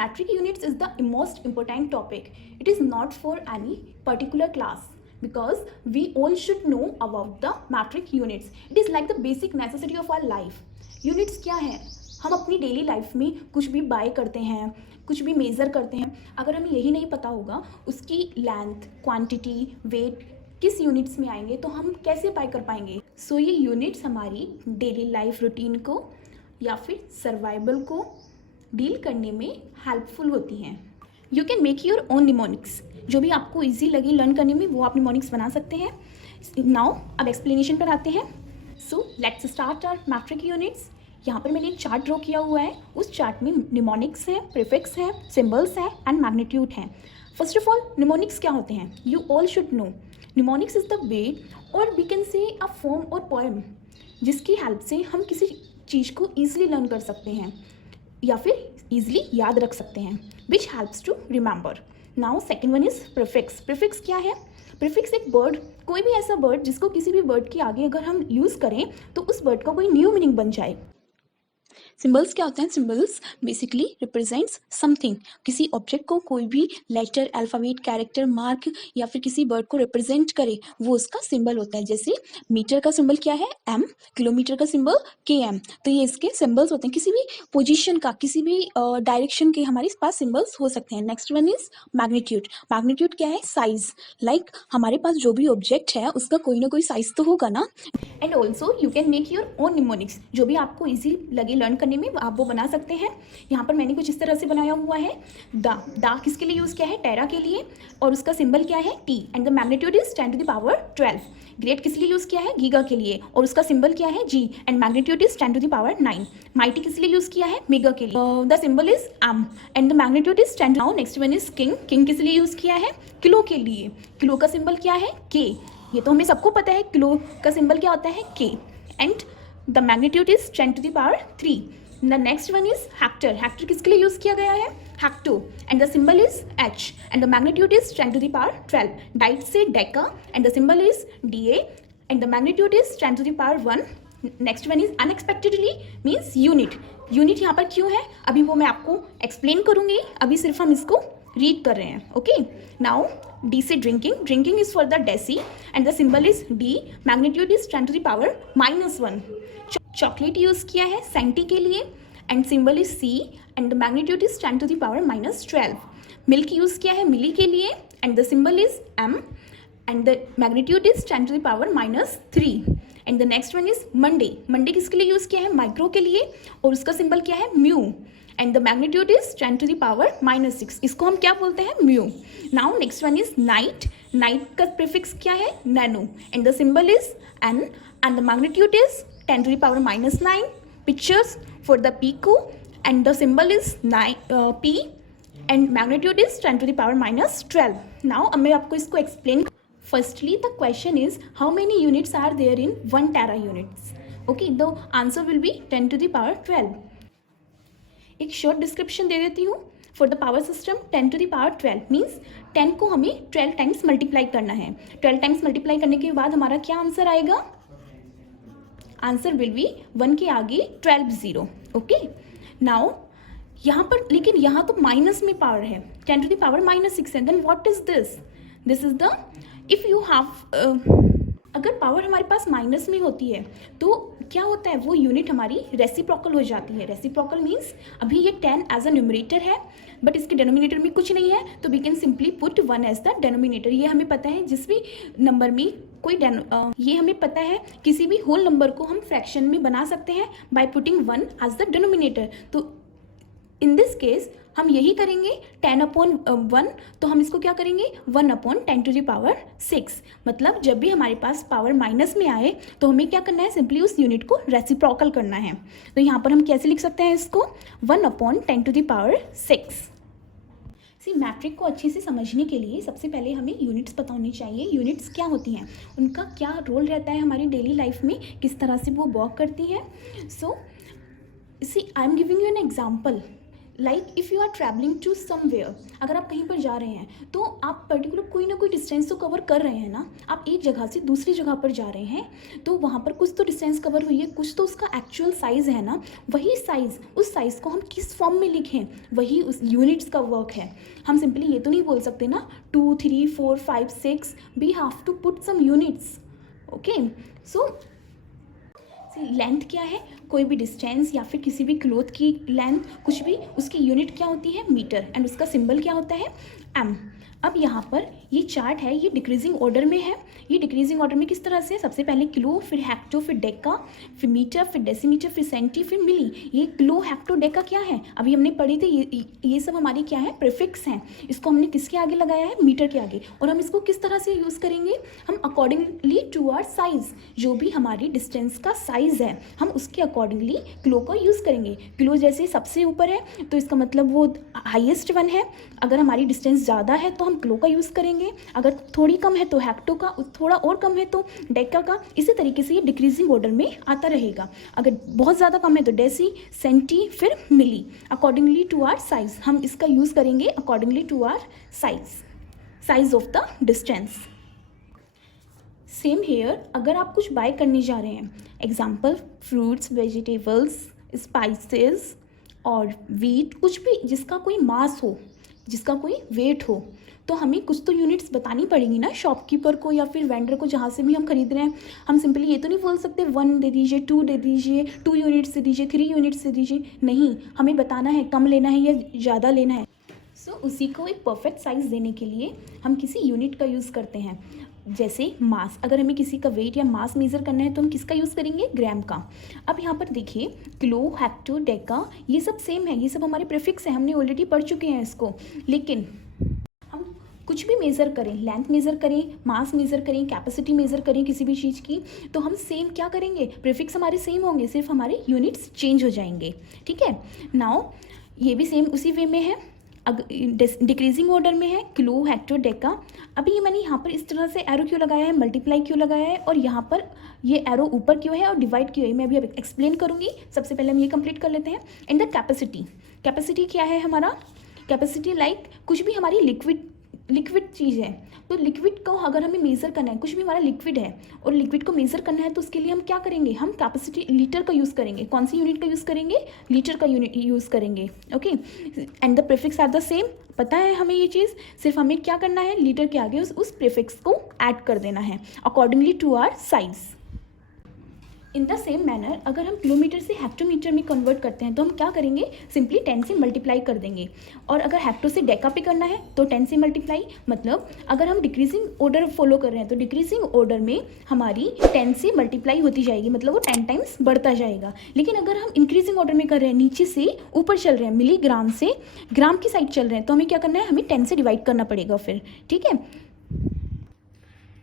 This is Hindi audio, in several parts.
metric units is the most important topic. It is not for any particular class because we all should know about the metric units. It is like the basic necessity of our life. Units क्या है? हम अपनी डेली लाइफ में कुछ भी बाय करते हैं, कुछ भी मेज़र करते हैं, अगर हमें यही नहीं पता होगा उसकी लेंथ, क्वांटिटी, वेट किस यूनिट्स में आएंगे तो हम कैसे बाय कर पाएंगे. सो ये यूनिट्स हमारी डेली लाइफ रूटीन को या फिर सर्वाइवल को डील करने में हेल्पफुल होती हैं. You can make your own mnemonics. जो भी आपको ईजी लगे लर्न करने में वो आप निमोनिक्स बना सकते हैं. नाउ अब एक्सप्लेनेशन पर आते हैं. So let's start our metric units. यहाँ पर मैंने एक चार्ट ड्रॉ किया हुआ है. उस चार्ट में निमोनिक्स हैं, प्रीफिक्स हैं, सिंबल्स हैं एंड मैग्नीट्यूड हैं. फर्स्ट ऑफ ऑल निमोनिक्स क्या होते हैं you all should know. Mnemonics is the way or we can say a form or poem जिसकी हेल्प से हम किसी चीज़ को ईजिली लर्न कर सकते हैं या फिर ईजिली याद रख सकते हैं, which helps to remember. Now second one is prefix. Prefix क्या है? प्रीफिक्स एक वर्ड, कोई भी ऐसा वर्ड जिसको किसी भी वर्ड के आगे अगर हम यूज़ करें तो उस वर्ड का कोई न्यू मीनिंग बन जाए. सिंबल्स क्या होते हैं? Symbols basically represents something. किसी ऑब्जेक्ट को कोई भी लेटर, अल्फ़ाबेट, कैरेक्टर, मार्क या फिर किसी वर्ड को रिप्रेजेंट करे वो उसका सिंबल होता है. जैसे मीटर का सिंबल क्या है? एम. किलोमीटर का सिंबल KM. तो ये इसके सिंबल्स होते हैं. किसी भी पोजीशन का, किसी भी डायरेक्शन के हमारे पास सिंबल्स हो सकते हैं. Next one is magnitude. Magnitude क्या है? साइज. लाइक हमारे पास जो भी ऑब्जेक्ट है उसका कोई ना कोई साइज तो होगा ना. And also you can make your own mnemonics. जो भी आपको ईजी लगे लर्न करने में आप वो बना सकते हैं. यहाँ पर मैंने कुछ इस तरह से बनाया हुआ है. दा किसके लिए यूज़ किया है? टेरा के लिए. और उसका सिंबल क्या है? T. And the magnitude is 10⁻12. Great किस लिए यूज़ किया है? गीगा के लिए. और उसका सिंबल क्या है? G. And magnitude is 10⁻9. Mighty किस लिए यूज़ किया है? मेगा के लिए. The symbol is M. And the magnitude is 10. Now next one is king. King किस लिए यूज़ किया है? किलो के लिए. किलो का सिंबल क्या है? K. ये तो हमें सबको पता है किलो का सिंबल क्या होता है? K. And the magnitude is 10⁻3. The next one is hector. Hector किसके लिए यूज़ किया गया है? Hecto. And the symbol is H. And the magnitude is 10⁻12. Dite से deca. And the symbol is Da. And the magnitude is 10⁻1. Next one is unexpectedly means unit. Unit यहाँ पर क्यों है अभी वो मैं आपको एक्सप्लेन करूँगी. अभी सिर्फ हम इसको रीड कर रहे हैं. ओके. नाउ D से drinking. Drinking is for the deci. And the symbol is D. Magnitude is 10⁻−1. Chocolate use किया है सेंटी के लिए. And symbol is C. And the magnitude is 10⁻−12. Milk use किया है मिली के लिए. And the symbol is M. And the magnitude is 10⁻−3. And the next one is Monday. Monday किसके लिए यूज़ किया है? माइक्रो के लिए. और उसका सिंबल क्या है? Mu. And the magnitude is 10⁻−6. इसको हम क्या बोलते हैं? Mu. Now next one is night. Night का प्रीफिक्स क्या है? Nano. And the symbol is N. And the magnitude is 10⁻−9. Pictures for the pico and the symbol is P and magnitude is 10⁻−12. Now अब मैं आपको इसको explain. Firstly the question is how many units are there in 1 tera units. Okay, the answer will be 10⁻12. एक शॉर्ट डिस्क्रिप्शन दे देती हूँ. For the power system 10⁻12 means 10 को हमें 12 टाइम्स मल्टीप्लाई करना है. 12 टाइम्स मल्टीप्लाई करने के बाद हमारा क्या आंसर आएगा? आंसर विल बी 1 के आगे 12 0. ओके. नाउ यहाँ पर लेकिन यहाँ तो माइनस में पावर है. 10⁻−6 है. Then what is this? This is the if you have अगर पावर हमारे पास माइनस में होती है तो क्या होता है? वो यूनिट हमारी रेसिप्रोकल हो जाती है. रेसिप्रोकल मीन्स अभी ये 10 एज अ न्यूमरेटर है बट इसके डेनोमिनेटर में कुछ नहीं है तो we can simply put 1 as the denominator. ये हमें पता है जिस भी नंबर में कोई ये हमें पता है किसी भी होल नंबर को हम फ्रैक्शन में बना सकते हैं by putting 1 as the denominator. तो इन दिस केस हम यही करेंगे. 10/1 तो हम इसको क्या करेंगे? 1/10⁻6. मतलब जब भी हमारे पास पावर माइनस में आए तो हमें क्या करना है? सिंपली उस यूनिट को रेसिप्रोकल करना है. तो यहाँ पर हम कैसे लिख सकते हैं इसको? 1/10⁻6. सी मैट्रिक को अच्छे से समझने के लिए सबसे पहले हमें यूनिट्स पता होनी चाहिए. यूनिट्स क्या होती हैं, उनका क्या रोल रहता है हमारी डेली लाइफ में, किस तरह से वो वर्क करती हैं. So see I am giving you an example. Like if you are travelling to somewhere, अगर आप कहीं पर जा रहे हैं तो आप पर्टिकुलर कोई ना कोई डिस्टेंस तो कवर कर रहे हैं ना। आप एक जगह से दूसरी जगह पर जा रहे हैं तो वहाँ पर कुछ तो डिस्टेंस कवर हुई है, कुछ तो उसका एक्चुअल साइज़ है ना। वही साइज़, उस साइज़ को हम किस फॉर्म में लिखें, वही उस यूनिट्स का वर्क है। हम सिंपली ये तो नहीं बोल सकते ना 2 3 4 5 6, we have to put some units. Okay, so length क्या है, कोई भी डिस्टेंस या फिर किसी भी क्लोथ की लेंथ, कुछ भी, उसकी यूनिट क्या होती है, मीटर, एंड उसका सिंबल क्या होता है, एम। अब यहाँ पर ये चार्ट है, ये डिक्रीजिंग ऑर्डर में है। ये डिक्रीजिंग ऑर्डर में किस तरह से, सबसे पहले किलो, फिर हेक्टो, फिर डेका, फिर मीटर, फिर डेसीमीटर, फिर सेंटी, फिर मिली। ये किलो, हेक्टो, डेका क्या है, अभी हमने पढ़ी थी, ये सब हमारी क्या है, प्रीफिक्स हैं। इसको हमने किसके आगे लगाया है, मीटर के आगे। और हम इसको किस तरह से यूज़ करेंगे, हम अकॉर्डिंगली टू आवर साइज़, जो भी हमारी डिस्टेंस का साइज़ है हम उसके अकॉर्डिंगली किलो को यूज़ करेंगे। किलो जैसे सबसे ऊपर है तो इसका मतलब वो हाईएस्ट वन है। अगर हमारी डिस्टेंस ज़्यादा है तो हम किलो का यूज़ करेंगे, अगर थोड़ी कम है तो हेक्टो का, थोड़ा और कम है तो डेका का। इसी तरीके से ये डिक्रीजिंग ऑर्डर में आता रहेगा। अगर बहुत ज़्यादा कम है तो डेसी, सेंटी, फिर milli, accordingly to our size. हम इसका यूज़ करेंगे accordingly to our size of the distance. Same here, अगर आप कुछ बाय करने जा रहे हैं, एग्जाम्पल फ्रूट्स, वेजिटेबल्स, स्पाइसेस और वीट, कुछ भी जिसका कोई मास हो, जिसका कोई वेट हो, तो हमें कुछ तो यूनिट्स बतानी पड़ेंगी ना शॉपकीपर को या फिर वेंडर को, जहाँ से भी हम खरीद रहे हैं। हम सिंपली ये तो नहीं बोल सकते 1 दे दीजिए, 2 दे दीजिए, 2 यूनिट्स दे दीजिए, 3 यूनिट्स दे दीजिए। नहीं, हमें बताना है कम लेना है या ज़्यादा लेना है। सो उसी को एक परफेक्ट साइज़ देने के लिए हम किसी यूनिट का यूज़ करते हैं। जैसे मास, अगर हमें किसी का वेट या मास मेज़र करना है तो हम किसका यूज़ करेंगे, ग्राम का। अब यहाँ पर देखिए किलो, हेक्टो, डेका, ये सब सेम है, ये सब हमारे प्रीफिक्स हैं, हमने ऑलरेडी पढ़ चुके हैं इसको। लेकिन हम कुछ भी मेज़र करें, लेंथ मेज़र करें, मास मेज़र करें, कैपेसिटी मेज़र करें किसी भी चीज़ की, तो हम सेम क्या करेंगे, प्रीफिक्स हमारे सेम होंगे, सिर्फ हमारे यूनिट्स चेंज हो जाएंगे। ठीक है, नाउ ये भी सेम उसी वे में है, डिक्रीजिंग ऑर्डर में है, किलो, हेक्टो, डेका। अभी ये मैंने यहाँ पर इस तरह से एरो क्यों लगाया है, मल्टीप्लाई क्यों लगाया है, और यहाँ पर ये एरो ऊपर क्यों है और डिवाइड क्यों है, मैं अभी अब एक्सप्लेन करूँगी। सबसे पहले हम ये कंप्लीट कर लेते हैं। एंड द कैपेसिटी क्या है हमारा, कैपेसिटी लाइक कुछ भी हमारी लिक्विड चीज़ है, तो लिक्विड को अगर हमें मेज़र करना है, कुछ भी हमारा लिक्विड है और लिक्विड को मेज़र करना है, तो उसके लिए हम क्या करेंगे, हम कैपेसिटी लीटर का यूज़ करेंगे। कौन सी यूनिट का यूज़ करेंगे, लीटर का यूनिट यूज़ करेंगे। Okay, and the prefix are the same, पता है हमें ये चीज़, सिर्फ हमें क्या करना है, लीटर के आगे उस प्रीफिक्स को ऐड कर देना है accordingly to our size. In the same manner अगर हम किलोमीटर से हेक्टोमीटर में कन्वर्ट करते हैं तो हम क्या करेंगे, सिंपली 10 से मल्टीप्लाई कर देंगे। और अगर हेक्टो से डेका पे करना है तो 10 से मल्टीप्लाई, मतलब अगर हम डिक्रीजिंग ऑर्डर फॉलो कर रहे हैं तो डिक्रीजिंग ऑर्डर में हमारी 10 से मल्टीप्लाई होती जाएगी, मतलब वो 10 टाइम्स बढ़ता जाएगा। लेकिन अगर हम इंक्रीजिंग ऑर्डर में कर रहे हैं, नीचे से ऊपर चल रहे हैं, मिलीग्राम से ग्राम की साइड चल रहे हैं, तो हमें क्या करना है, हमें 10 से डिवाइड करना पड़ेगा फिर। ठीक है,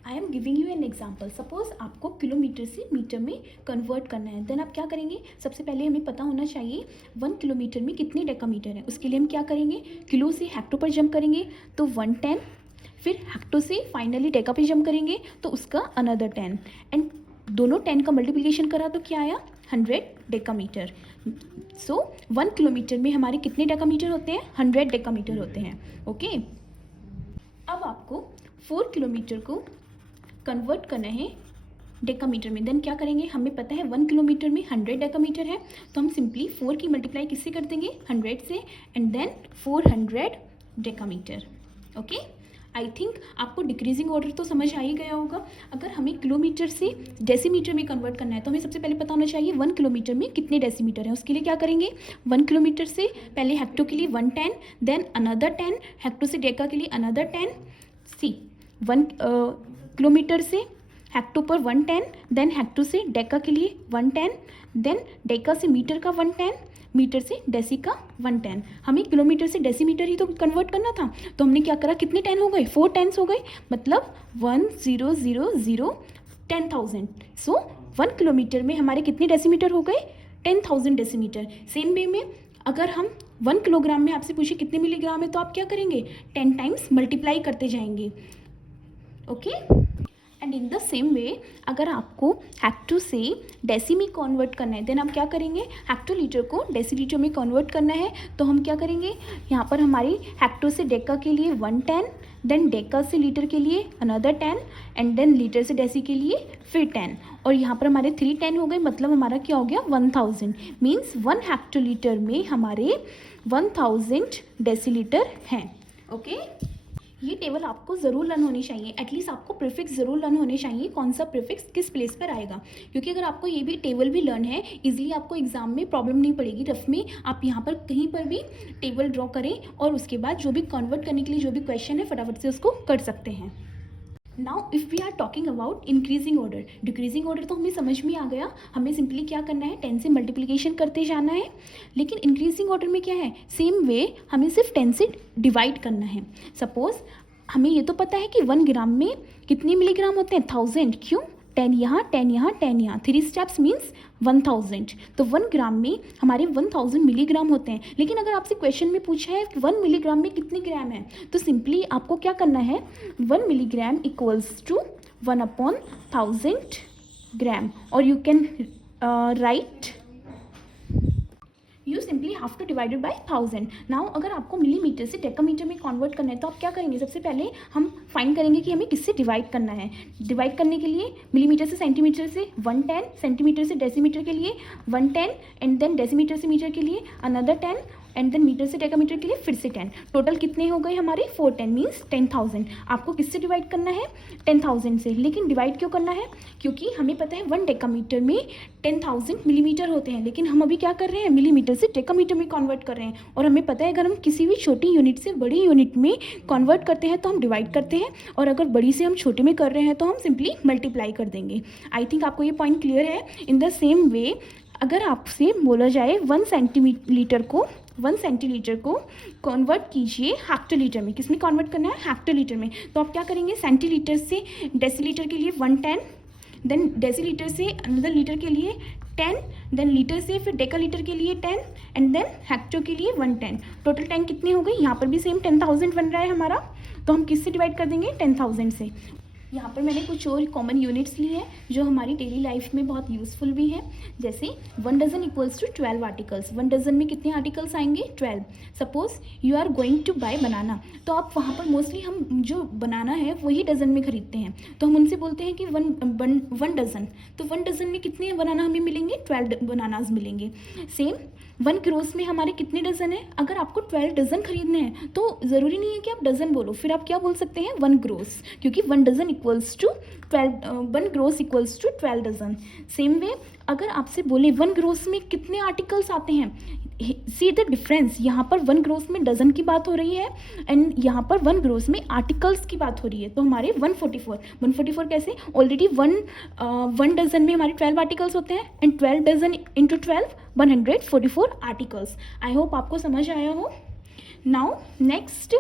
आई am giving you an example. Suppose आपको किलोमीटर से मीटर में कन्वर्ट करना है, देन आप क्या करेंगे, सबसे पहले हमें पता होना चाहिए 1 किलोमीटर में कितने डेकामीटर है। उसके लिए हम क्या करेंगे, किलो से हेक्टो पर जंप करेंगे तो 110, फिर हेक्टो से फाइनली डेका पे जंप करेंगे तो उसका अनदर 10, एंड दोनों 10 का मल्टीप्लिकेशन करा तो क्या आया, 100 डेकामीटर। सो 1 किलोमीटर में हमारे कितने डेकामीटर होते हैं, 100 डेकामीटर होते हैं। ओके, अब आपको 4 किलोमीटर को कन्वर्ट करना है डेकामीटर में, देन क्या करेंगे, हमें पता है 1 किलोमीटर में 100 डेकामीटर है, तो हम सिंपली 4 की मल्टीप्लाई किससे कर देंगे, 100 से, and then 400 decametre. Okay, I think आपको डिक्रीजिंग ऑर्डर तो समझ आ ही गया होगा। अगर हमें किलोमीटर से डेसीमीटर में कन्वर्ट करना है तो हमें सबसे पहले पता होना चाहिए 1 किलोमीटर में कितने डेसीमीटर हैं। उसके लिए क्या करेंगे, 1 किलोमीटर से पहले हेक्टो के लिए 110, देन अनदर 10, हेक्टो से डेका के लिए अनदर 10। सी 1 किलोमीटर से हेक्टो पर 110, देन हेक्टो से डेका के लिए 110, देन डेका से मीटर का 110, मीटर से डेसी का 110। हमें किलोमीटर से डेसीमीटर ही तो कन्वर्ट करना था, तो हमने क्या करा, कितने 10 हो गए, 4 10s हो गए, मतलब 1000 10,000। सो 1 किलोमीटर में हमारे कितने डेसीमीटर हो गए, 10,000 डेसीमीटर। सेम वे में अगर हम 1 किलोग्राम में आपसे पूछे कितने मिलीग्राम है, तो आप क्या करेंगे, 10 टाइम्स मल्टीप्लाई करते जाएंगे। Okay, and in the same way अगर आपको हेक्टो से डेसी में कन्वर्ट करना है देन आप क्या करेंगे, हेक्टोलीटर को डेसीलीटर में कन्वर्ट करना है तो हम क्या करेंगे, यहाँ पर हमारी हेक्टो से डेका के लिए 110, देन डेका से लीटर के लिए अनदर 10 एंड देन लीटर से डेसी के लिए फिर 10 और यहाँ पर हमारे 310 हो गए, मतलब हमारा क्या हो गया 1000 मीन्स 1 हेक्टोलीटर में हमारे 1000 डेसीलीटर हैं। ओके, ये टेबल आपको ज़रूर लर्न होनी चाहिए, एटलीस्ट आपको प्रीफिक्स ज़रूर लर्न होने चाहिए, कौन सा प्रीफिक्स किस प्लेस पर आएगा, क्योंकि अगर आपको ये भी टेबल भी लर्न है इजीली आपको एग्जाम में प्रॉब्लम नहीं पड़ेगी। रफ में आप यहाँ पर कहीं पर भी टेबल ड्रॉ करें और उसके बाद जो भी कन्वर्ट करने के लिए जो भी क्वेश्चन है फटाफट से उसको कर सकते हैं। Now if we are talking about increasing order, decreasing order तो हमें समझ में आ गया, हमें सिंपली क्या करना है 10 से मल्टीप्लिकेशन करते जाना है। लेकिन इंक्रीजिंग ऑर्डर में क्या है, सेम वे हमें सिर्फ 10 से डिवाइड करना है। सपोज हमें ये तो पता है कि 1 ग्राम में कितने मिलीग्राम होते हैं 1000, क्यों 10 यहाँ 10 यहाँ 10 यहाँ, 3 स्टेप्स मीन्स 1000, तो 1 ग्राम में हमारे 1000 मिलीग्राम होते हैं। लेकिन अगर आपसे क्वेश्चन में पूछा है कि 1 मिलीग्राम में कितने ग्राम है, तो सिंपली आपको क्या करना है 1 मिलीग्राम इक्वल्स टू 1/1000 ग्राम, और you can write you simply have two divided by 1000। Now अगर आपको मिलीमीटर से डेकामीटर में कन्वर्ट करना है तो आप क्या करेंगे, सबसे पहले हम फाइंड करेंगे कि हमें किससे डिवाइड करना है। डिवाइड करने के लिए मिलीमीटर से सेंटीमीटर से 110, सेंटीमीटर से डेसीमीटर के लिए 110 एंड देन डेसीमीटर से मीटर के लिए अनदर 10 एंड देन मीटर से डेकामीटर के लिए फिर से 10, टोटल कितने हो गए हमारे 410 मीन्स 10,000। आपको किससे डिवाइड करना है 10,000 से। लेकिन डिवाइड क्यों करना है, क्योंकि हमें पता है 1 डेकामीटर में 10,000 मिलीमीटर होते हैं, लेकिन हम अभी क्या कर रहे हैं मिलीमीटर से डेकामीटर में कन्वर्ट कर रहे हैं। और हमें पता है अगर हम किसी भी छोटी यूनिट से बड़ी यूनिट में कन्वर्ट करते हैं तो हम डिवाइड करते हैं, और अगर बड़ी से हम छोटे में कर रहे हैं तो हम सिंपली मल्टीप्लाई कर देंगे। आई थिंक आपको ये पॉइंट क्लियर है। इन द सेम वे अगर आपसे बोला जाए 1 सेंटीलीटर को कन्वर्ट कीजिए हेक्टोलीटर में, किस में कन्वर्ट करना है हेक्टोलीटर में, तो आप क्या करेंगे सेंटीलीटर से डेसीलीटर के लिए 110, देन डेसीलीटर से अनदर लीटर के लिए 10, देन लीटर से फिर डेकालीटर के लिए 10 एंड देन हेक्टो के लिए 110, टोटल 10 कितनी हो गई, यहाँ पर भी सेम 10,000 बन रहा है हमारा, तो हम किससे डिवाइड कर देंगे 10,000 से। यहाँ पर मैंने कुछ और कॉमन यूनिट्स ली हैं जो हमारी डेली लाइफ में बहुत यूज़फुल भी है, जैसे 1 dozen equals to 12 articles. 1 dozen में कितने आर्टिकल्स आएंगे 12। Suppose you are going to buy banana, तो आप वहाँ पर मोस्टली हम जो बनाना है वही डजन में खरीदते हैं, तो हम उनसे बोलते हैं कि वन डजन, तो 1 डजन में कितने बनाना हमें मिलेंगे 12 बनानाज मिलेंगे। सेम 1 क्रोस में हमारे कितने डजन है, अगर आपको 12 डजन खरीदने हैं तो ज़रूरी नहीं है कि आप डजन बोलो, फिर आप क्या बोल सकते हैं 1 ग्रोस, क्योंकि 1 dozen equals to 1 gross equals to 12 dozen. Same way अगर आपसे बोले 1 ग्रोस में कितने आर्टिकल्स आते हैं, सी द डिफरेंस, यहाँ पर 1 ग्रोस में डजन की बात हो रही है एंड यहाँ पर 1 ग्रोस में आर्टिकल्स की बात हो रही है, तो हमारे 144 कैसे, ऑलरेडी 1 डजन में हमारे 12 आर्टिकल्स होते हैं and 12 dozen into 12 144 articles. I hope आपको समझ आया हो। नाउ नेक्स्ट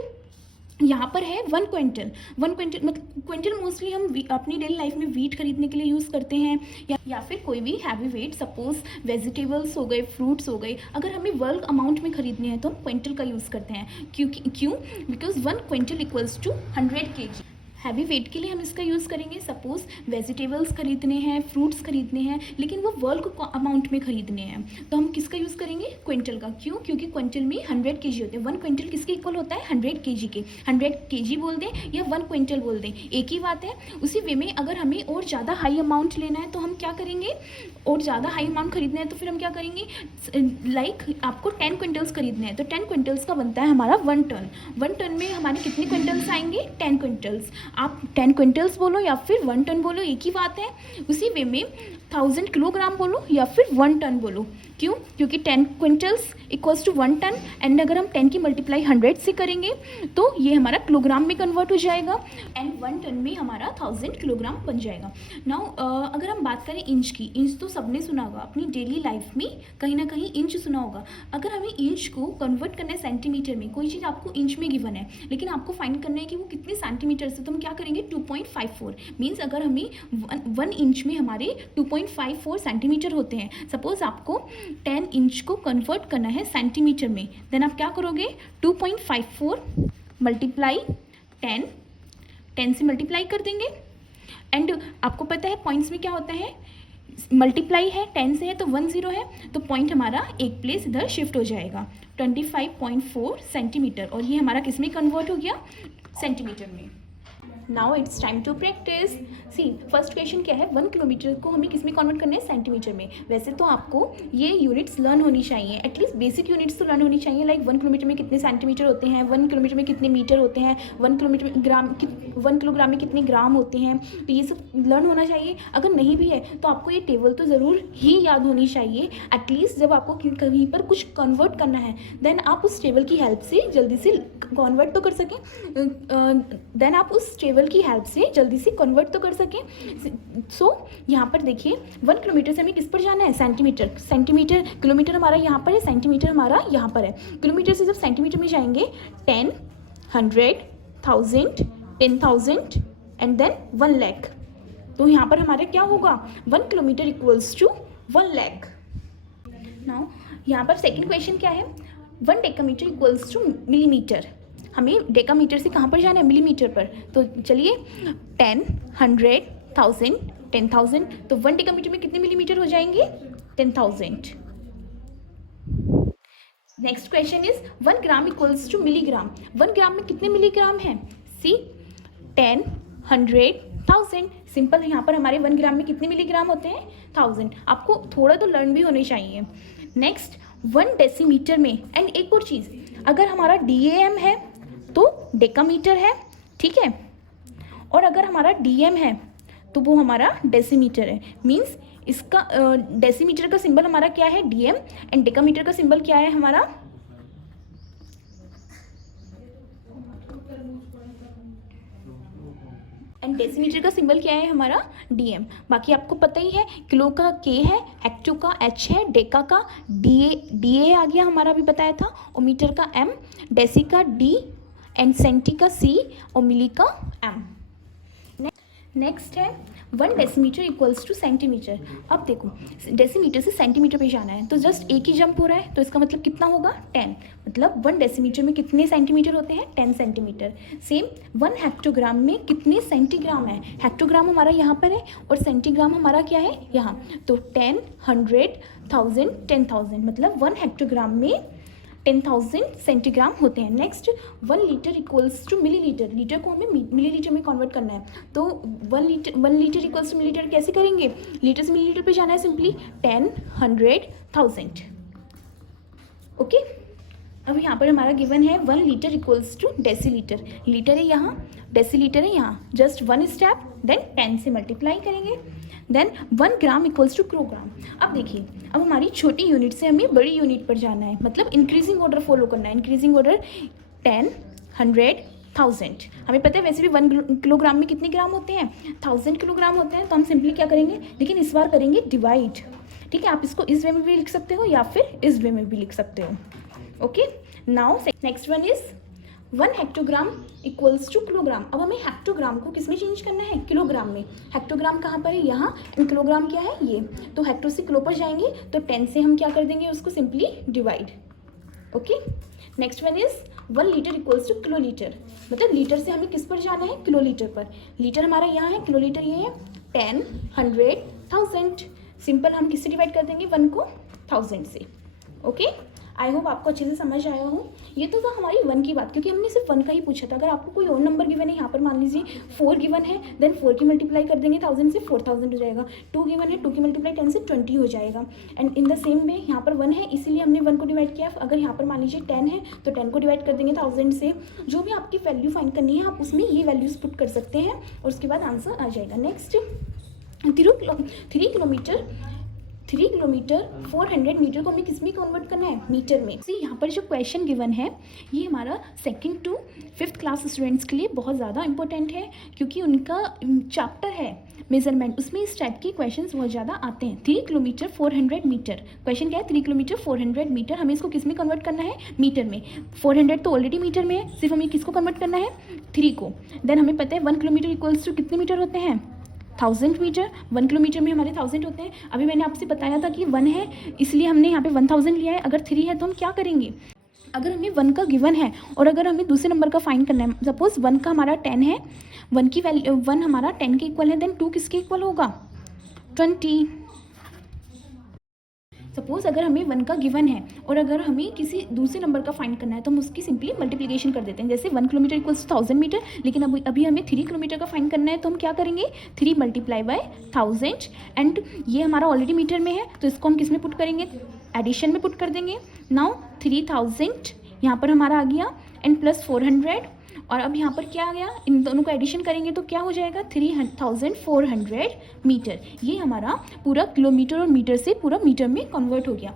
यहाँ पर है 1 क्विंटल। 1 क्विंटल मतलब क्विंटल मोस्टली हम अपनी डेली लाइफ में वीट खरीदने के लिए यूज़ करते हैं या फिर कोई भी हैवी वेट, सपोज वेजिटेबल्स हो गए, फ्रूट्स हो गए, अगर हमें बल्क अमाउंट में खरीदने हैं तो हम क्विंटल का यूज़ करते हैं। क्यों because 1 quintal equals to 100 kg। Heavy weight के लिए हम इसका यूज़ करेंगे, सपोज वेजिटेबल्स खरीदने हैं, फ्रूट्स खरीदने हैं, लेकिन वो बल्क अमाउंट में खरीदने हैं, तो हम किसका यूज़ करेंगे क्विंटल का। क्यों, क्योंकि क्विंटल में 100 kg होते हैं। 1 क्विंटल किसके इक्वल होता है 100 kg के। 100 kg बोल दें या 1 क्विंटल बोल दें, एक ही बात है। उसी वे में अगर हमें और ज़्यादा हाई अमाउंट लेना है तो हम क्या करेंगे, और ज़्यादा हाई अमाउंट खरीदना है तो फिर हम क्या करेंगे, लाइक आपको 10 क्विंटल्स खरीदने हैं तो 10 क्विंटल्स का बनता है हमारा 1 टन। 1 टन में हमारे कितने क्विंटल्स आएंगे 10 क्विंटल्स। आप 10 क्विंटल्स बोलो या फिर 1 टन बोलो, एक ही बात है। उसी वे में 1000 किलोग्राम बोलो या फिर 1 टन बोलो। क्यों, क्योंकि 10 quintals equals to 1 ton and अगर हम 10 की मल्टीप्लाई 100 से करेंगे तो ये हमारा किलोग्राम में कन्वर्ट हो जाएगा एंड 1 टन में हमारा 1000 किलोग्राम बन जाएगा। नाउ अगर हम बात करें इंच की, इंच तो सबने सुना होगा अपनी डेली लाइफ में, कहीं ना कहीं इंच सुना होगा। अगर हमें इंच को कन्वर्ट करना है सेंटीमीटर में, कोई चीज़ आपको इंच में गिवन है लेकिन आपको फाइंड करना है कि वो कितने सेंटीमीटर से, तो हम क्या करेंगे 2.54 मीन्स अगर हमें 1 इंच में हमारे 2.54 सेंटीमीटर होते हैं, सपोज आपको 10 इंच को कन्वर्ट करना है सेंटीमीटर में, देन आप क्या करोगे 2.54 मल्टीप्लाई 10 से मल्टीप्लाई कर देंगे एंड आपको पता है पॉइंट्स में क्या होता है, मल्टीप्लाई है 10 से है तो 10 है, तो पॉइंट हमारा एक प्लेस इधर शिफ्ट हो जाएगा 25.4 सेंटीमीटर, और ये हमारा किस में कन्वर्ट हो गया, सेंटीमीटर में। Now it's time to practise. See first question क्या है, 1 किलोमीटर को हमें किस में कन्वर्ट करना है, सेंटीमीटर में। वैसे तो आपको ये यूनिट्स लर्न होनी चाहिए, एटलीस्ट बेसिक यूनिट्स तो लर्न होनी चाहिए, लाइक 1 किलोमीटर में कितने सेंटीमीटर होते हैं, 1 किलोमीटर में कितने मीटर होते हैं, 1 किलोग्राम में कितने ग्राम होते हैं, तो ये सब लर्न होना चाहिए। अगर नहीं भी है तो आपको ये टेबल तो ज़रूर ही याद होनी चाहिए, एटलीस्ट जब आपको कहीं पर कुछ कन्वर्ट करना है देन आप उस टेबल की हेल्प से जल्दी से कन्वर्ट तो कर सकें, देन आप उस टेबल की हेल्प से जल्दी से कन्वर्ट तो कर सकें। सो यहाँ पर देखिए 1 किलोमीटर से हमें किस पर जाना है, सेंटीमीटर। किलोमीटर हमारा यहाँ पर है, सेंटीमीटर हमारा यहाँ पर है। किलोमीटर से जब सेंटीमीटर में जाएंगे 10, 100, 1000, 10,000 एंड देन 1 लाख, तो यहाँ पर हमारे क्या होगा, 1 kilometre equals to 1 lakh. Now यहाँ पर सेकेंड क्वेश्चन क्या है, 1 डेकामीटर इक्वल्स टू मिलीमीटर। हमें डेकामीटर से कहाँ पर जाना है, मिलीमीटर पर। तो चलिए 10, 100, 1000, 10,000, तो 1 डेकामीटर में कितने मिलीमीटर हो जाएंगे, 10,000। Next question is 1 gram equals to milligram. 1 gram में कितने मिलीग्राम हैं, सी 10, 100, 1000। सिंपल है, यहाँ पर हमारे 1 ग्राम में कितने मिलीग्राम होते हैं, 1000। आपको थोड़ा तो लर्न भी होने चाहिए। नेक्स्ट 1 डेसीमीटर में, एंड एक और चीज़, अगर हमारा DAM है तो डेकामीटर है, ठीक है, और अगर हमारा DM है तो वो हमारा डेसीमीटर है। मींस इसका डेसीमीटर का सिंबल हमारा क्या है, DM, एंड डेकामीटर का सिंबल क्या है हमारा, एंड डेसीमीटर का सिंबल क्या है हमारा, DM। बाकी आपको पता ही है, किलो का K है, हेक्टो का H है, डेका का DA आ गया हमारा, भी बताया था, और मीटर का M, डेसी का D, एंड सेंटी का C, और मिली का M। नेक्स्ट है 1 डेसीमीटर इक्वल्स टू सेंटीमीटर। अब देखो डेसीमीटर से सेंटीमीटर पे जाना है तो जस्ट एक ही जंप हो रहा है, तो इसका मतलब कितना होगा, 10। मतलब 1 डेसीमीटर में कितने सेंटीमीटर होते हैं, 10 सेंटीमीटर। सेम 1 हेक्टोग्राम में कितने सेंटीग्राम है, हेक्टोग्राम हमारा यहाँ पर है और सेंटीग्राम हमारा क्या है, यहाँ। तो 10, 100, 1000, 10,000, मतलब 1 हेक्टोग्राम में 10,000 सेंटीग्राम होते हैं। Next 1 litre equals to millilitre. Litre को हमें मिलीलीटर में कन्वर्ट करना है, तो 1 लीटर इक्वल्स टू मिलीलीटर कैसे करेंगे, लीटर से मिलीलीटर पे जाना है, सिंपली 10, 100, 1000। ओके, अब यहाँ पर हमारा गिवन है 1 litre equals to decilitre. Litre है यहाँ, डेसीलीटर है यहाँ, जस्ट 1 स्टेप, देन 10 से मल्टीप्लाई करेंगे, then 1 gram equals to kilogram. अब देखिए, अब हमारी छोटी यूनिट से हमें बड़ी यूनिट पर जाना है, मतलब इंक्रीजिंग ऑर्डर फॉलो करना है। Increasing order 10, 100, 1000। हमें पता है वैसे भी 1 किलोग्राम में कितने ग्राम होते हैं, 1000 किलोग्राम होते हैं। तो हम सिंपली क्या करेंगे, लेकिन इस बार करेंगे डिवाइड, ठीक है। आप इसको इस वे में भी लिख सकते हो या फिर इस वे में भी लिख सकते हो। Okay, now next one is 1 hectogram equals to kilogram. अब हमें हेक्टोग्राम को किस में चेंज करना है, किलोग्राम में। हेक्टोग्राम कहाँ पर है, यहाँ, एंड किलोग्राम क्या है, ये। तो हेक्टो से किलो पर जाएंगे तो 10 से हम क्या कर देंगे, उसको simply divide. Okay, next one is 1 litre equals to kilolitre. मतलब लीटर से हमें किस पर जाना है, किलोलीटर पर। लीटर हमारा यहाँ है, किलोलीटर ये है, 10, 100, 1000। सिंपल हम किससे डिवाइड कर देंगे, 1 को 1000 से। ओके, आई होप आपको अच्छे से समझ आया हो। ये तो था हमारी 1 की बात, क्योंकि हमने सिर्फ 1 का ही पूछा था। अगर आपको कोई और नंबर गिवन है, यहाँ पर मान लीजिए 4 गिवन है, देन 4 की मल्टीप्लाई कर देंगे 1000 से, 4000 हो जाएगा। 2 गिवन है, 2 की मल्टीप्लाई 10 से 20 हो जाएगा। And in the same way यहाँ पर 1 है, इसीलिए हमने 1 को डिवाइड किया। अगर यहाँ पर मान लीजिए 10 है तो 10 को डिवाइड कर देंगे 1000 से। जो भी आपकी वैल्यू फाइंड करनी है, आप उसमें ये वैल्यूज़ पुट कर सकते हैं और उसके बाद आंसर आ जाएगा। नेक्स्ट 3 किलोमीटर 400 मीटर को हमें किस में कन्वर्ट करना है, मीटर में। सी यहाँ पर जो क्वेश्चन गिवन है, ये हमारा 2nd to 5th class students के लिए बहुत ज़्यादा इंपॉर्टेंट है, क्योंकि उनका चैप्टर है मेजरमेंट, उसमें इस टाइप के क्वेश्चंस बहुत ज़्यादा आते हैं। 3 किलोमीटर 400 मीटर, क्वेश्चन क्या है, 3 किलोमीटर 400 मीटर, हमें इसको किस में कन्वर्ट करना है, मीटर में। 400 तो ऑलरेडी मीटर में है, सिर्फ हमें किसको कन्वर्ट करना है, 3 को। देन हमें पता है 1 किलोमीटर इक्वल्स टू कितने मीटर होते हैं, 1000 मीटर। 1 किलोमीटर में हमारे 1000 होते हैं। अभी मैंने आपसे बताया था कि 1 है इसलिए हमने यहाँ पे 1000 लिया है। अगर 3 है तो हम क्या करेंगे, अगर हमें 1 का गिवन है और अगर हमें दूसरे नंबर का फाइंड करना है, सपोज 1 का हमारा 10 है, 1 की वैल्यू 1 हमारा 10 के इक्वल है, देन 2 किसके इक्वल होगा? 20। सपोज अगर हमें 1 का गिवन है और अगर हमें किसी दूसरे नंबर का फाइंड करना है तो हम उसकी सिंपली मल्टीप्लिकेशन कर देते हैं। जैसे 1 किलोमीटर इक्वल्स 1000 मीटर, लेकिन अभी हमें 3 किलोमीटर का फाइंड करना है तो हम क्या करेंगे? 3 मल्टीप्लाई बाय 1000, एंड ये हमारा ऑलरेडी मीटर में है तो इसको हम किस में पुट करेंगे? एडिशन में पुट कर देंगे। नाउ 3000 यहाँ पर हमारा आ गया एंड प्लस 400, और अब यहाँ पर क्या आ गया? इन दोनों को एडिशन करेंगे तो क्या हो जाएगा? 3400 मीटर। ये हमारा पूरा किलोमीटर और मीटर से पूरा मीटर में कन्वर्ट हो गया।